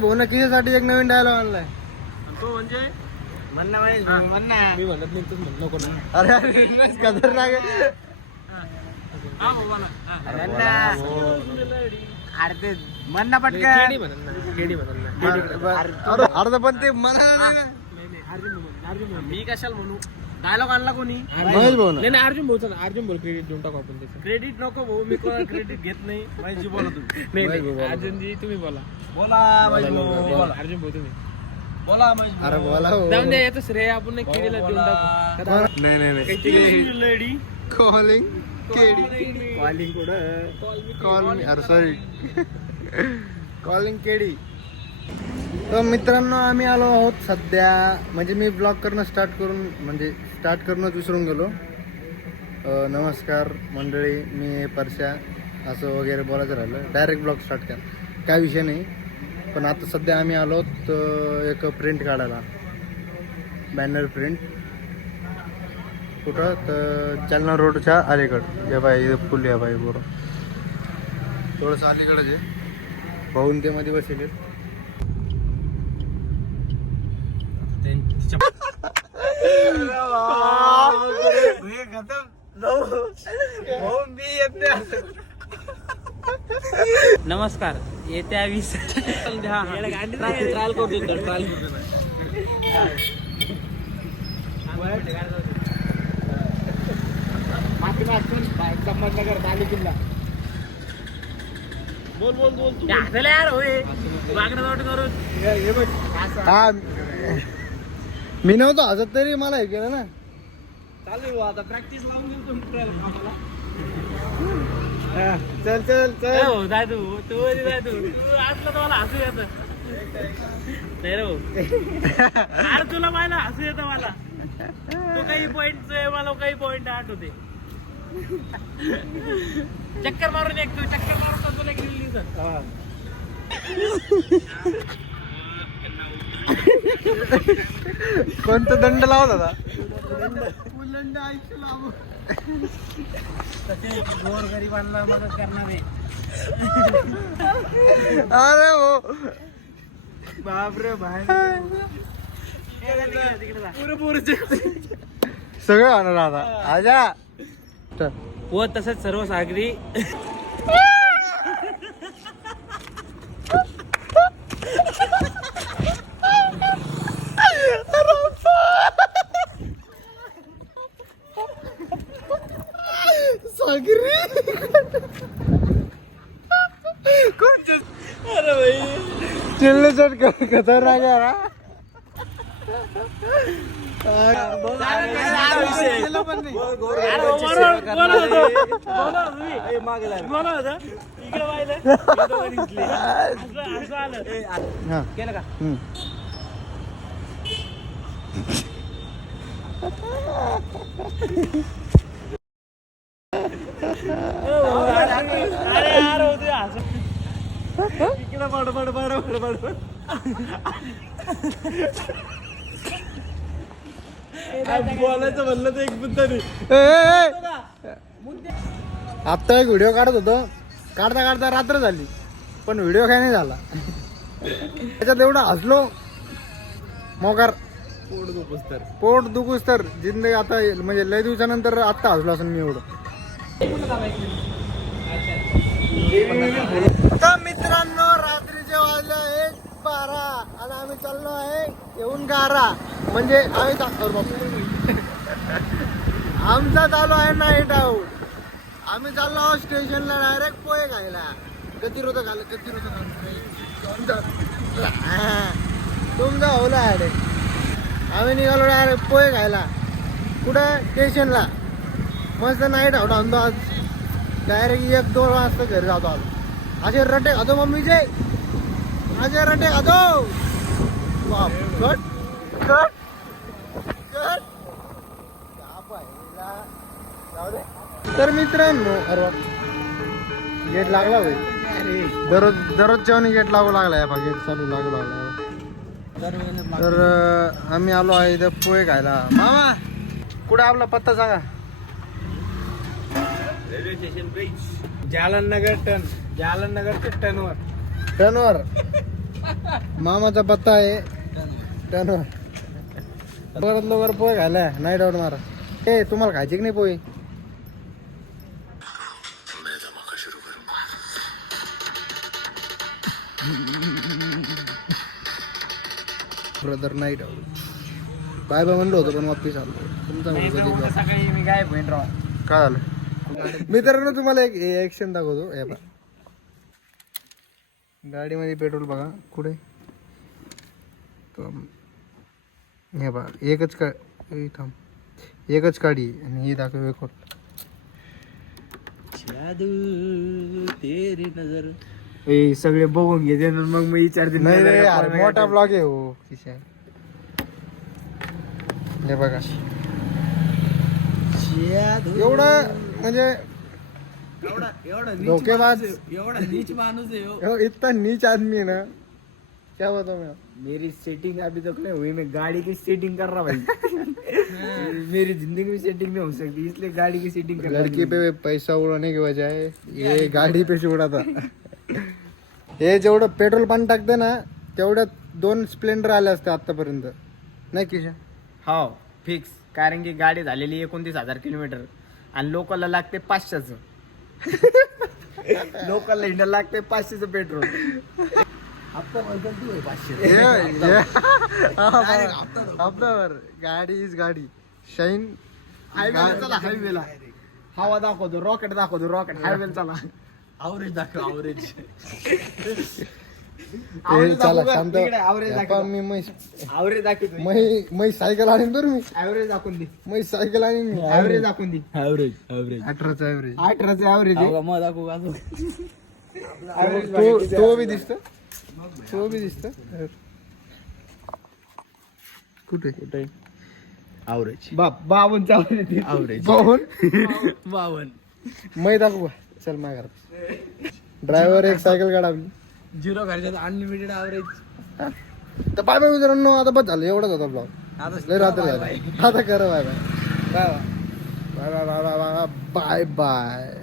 भाऊ नक्कीसाठी एक नवीन डायलॉग आणलाय तो म्हणजे म्हणणं मी म्हणत नाही तूच म्हणत नको ना. अरे खतरनाक अरे म्हणणं पटकन अर्ध पण ते म्हणा मी कशाला म्हणू डायलॉग आणला कोणी महेश भाऊ ना. नाही अर्जुन भाऊ अर्जुन भाऊ क्रेडिट देऊन टाकू आपण त्याचं. क्रेडिट नको भाऊ मी कोणाला क्रेडिट घेत नाही माझी बोला तुम्ही नाही महेश भाऊ नाही, बोला. अर्जुनजी तुम्ही बोला बोला महेश भाऊ बोला अर्जुन भाऊ तुम्ही बोला महेश अरे भाऊ बोला हो. जाऊन द्या याचं श्रेय आपण नाही केलेलं देऊन टाकू. नाही नाही नाही लेडी कॉलिंग केडी कॉलिंग कुठं कॉल मी अरे सॉरी कॉलिंग केडी. तर मित्रांनो आम्ही आलो आहोत सध्या म्हणजे मी ब्लॉग करणं स्टार्ट करूनच विसरून गेलो. नमस्कार मंडळी मी परश्या असं वगैरे बोलायचं राहिलं डायरेक्ट ब्लॉग स्टार्ट करा काय विषय नाही. पण आता सध्या आम्ही आलो आहोत एक प्रिंट काढायला बॅनर प्रिंट कुठं तर जालना रोडच्या अलीकडं या बाई फुल या बाई बरोबर थोडंसं अलीकडंच आहे भाऊन ते मध्ये बसले. नमस्कार येत्या 20 ट्रायल करतो ट्रायल संभाजीनगर तालुक्याला बोल बोल बोल यार होय वागणं करून हा मी नव्हतो हजत तरी मला हे केलं ना. चालू आहे आता प्रॅक्टिस लावून देतो मित्राला चल चल चल हो दादू तू दादू तू असलं तर मला हसू येतं नाही रे भाऊ. अरे तुला पाहिलं हसू येतं मला तो काही पॉइंट मला काही पॉइंट आठवते. चक्कर मारून एक तू चक्कर मारून तुला एक रील दिसत. कोणता दंड लावत होता गोर गरिबांना मदत करणारे अरे हो बापरे बाहेर सगळं होणार आता आजा व तसंच सर्व सागरी अरे भाई चिल्ले चट खतरनाक आहे ना. हा. केलं का अरे यार होते असं इकडे पड पड पड पड पड बोलायचं म्हणलं तर एक मुद्दा नाही. आत्ता एक व्हिडिओ काढत होतो काढता काढता रात्र झाली पण व्हिडिओ काय नाही झाला. त्याच्यात एवढं हसलो मोकार पोट दुखूस तर जिंदगी आता म्हणजे लय दिवसानंतर आत्ता हसलो असं मी एवढं. तर मित्रांनो रात्रीचे वाजले 1:12 आणि आम्ही चाललो आहे येऊन गारा म्हणजे आमचा चालू आहे नाईट आऊट. आम्ही चाललो आहोत स्टेशनला डायरेक्ट पोहे खायला. गतिरोधक आलं तुमचा ओला आहे. आम्ही निघालो डायरेक्ट पोहे खायला कुठं स्टेशनला. मस्त नाईट आऊट आणतो आज डायरेक्ट 1-2 वाजता घरी जातो. आज असे रटे खातो मम्मीचे असे रटे खातो. Cut cut cut. तर मित्रांनो अरे गेट लागला होय दररोजच्या गेट लागू लागलाय. गेट चालू लागू लागला तर आम्ही आलो आहे इथं पोहे खायला. मामा कुठं आपला पत्ता सांगा. रेल्वे स्टेशन ब्रिज जालन नगर ते टनवर. टनवर मामाचा पत्ता आहे टनवर. परत लवकर पोहे खायला नाही डाऊट मारा. ए तुम्हाला खायचे की नाही पोहे. ब्रदर नाही डाऊट बाय बाय म्हणलं होतं पण वापिस आलो. तुमचा मुलगा सकाळी मी काय बहीण राव. काय झालं मित्रांनो तुम्हाला एक ऍक्शन दाखवतो. हे बघा गाडीमध्ये पेट्रोल बघा कुठे. हे बघा एकच का थांब एकच गाडी आणि ही दाखव एक सगळे बघून घेते मग मी विचारते. नाही रे यार मोठा ब्लॉग आहे हो किशा. हे बघा एवढं म्हणजे धोकेबाज एवढा नीच माणूस आहे हो. इतना नीच आदमी है ना क्या बताऊं मैं. मेरी सेटिंग अभी तक नहीं हुई. मैं गाड़ी की सेटिंग कर रहा भाई. मेरी जिंदगी में सेटिंग नहीं हो सकती इसलिए गाड़ी की सेटिंग कर. लड़की पे पैसा उड़ाने की बजाय ये गाडी पे उडाता. हे जेवढं पेट्रोल पाणी टाकते ना तेवढ्यात 2 स्प्लेंडर आले असते आतापर्यंत नाही किशा. हो फिक्स. कारण की गाडी झालेली 29,000 किलोमीटर आणि लोकलला लागते 500चं. लोकलला हिंडा लागते 500चं पेट्रोल. हप्ता म्हणतात तू 500. हप्तावर गाडी इज गाडी शाईन. हायवेला चला हायवेला. हवा दाखवतो रॉकेट दाखवतो रॉकेट हायवेला चला. आवरेज दाखव आवरेज. चला शांत. आवरेज बाप्पा, मी आवरेज दाखवतो. मै सायकल आणीन बरं मी. ॲव्हरेज दाखवून दे. मै सायकल आणीन मी. ॲव्हरेज दाखवून दे. ॲव्हरेज 18चा ॲव्हरेज. 18चं ॲव्हरेज मग दाखवू का तो बी दिसत. तो बी दिसत कुठे कुठे ॲव्हरेज 52चं ॲव्हरेज. ॲव्हरेज पाहून 52. मै दाखवू का? चल माझ्या घरात ड्रायव्हर एक सायकल काढा आपली. 0 खर्चात अनलिमिटेड ॲव्हरेज. तर बाय बाय मित्रांनो आता बस झालं एवढंच होता ब्लॉग. आता लय रात्र झाला आता करा bye bye bye bye bye bye bye bye.